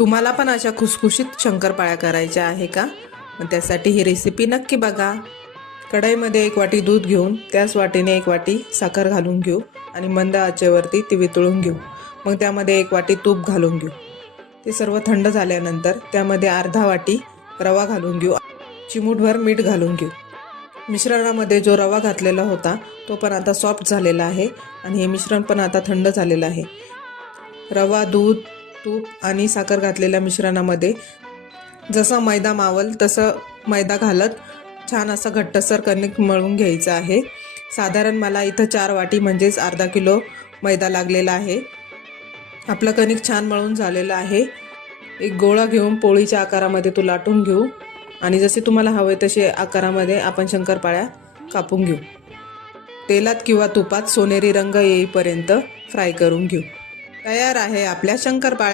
तुम्हाला पण अशा खुसखुशीत शंकरपाळ्या करायच्या आहे का? मग त्यासाठी ही रेसिपी नक्की बघा. कढईमध्ये 1 वाटी दूध घेऊन त्याच वाटीने 1 वाटी साखर घालून घेऊ आणि मंद आचेवरती ती वितळून घेऊ. मग त्यामध्ये 1 वाटी तूप घालून घेऊ. ते सर्व थंड झाल्यानंतर त्यामध्ये अर्धा वाटी रवा घालून घेऊ. चिमूटभर मीठ घालून घेऊ. मिश्रणामध्ये जो रवा घातलेला होता तो पण आता सॉफ्ट झालेला आहे आणि हे मिश्रण पण आता थंड झालेलं आहे. रवा, दूध, तूप आणि साखर घातलेल्या मिश्रणामध्ये जसा मैदा मावल तसं मैदा घालत छान असं घट्टसर कणिक मळून घ्यायचं आहे. साधारण मला इथं 4 वाटी म्हणजेच अर्धा किलो मैदा लागलेला आहे. आपलं कणिक छान मळून झालेलं आहे. एक गोळा घेऊन पोळीच्या आकारामध्ये तो लाटून घेऊ आणि जसे तुम्हाला हवे तसे आकारामध्ये आपण शंकरपाळ्या कापून घेऊ. तेलात किंवा तुपात सोनेरी रंग येईपर्यंत फ्राय करून घेऊ. तयार आहे आपल्या शंकरपाळ्या.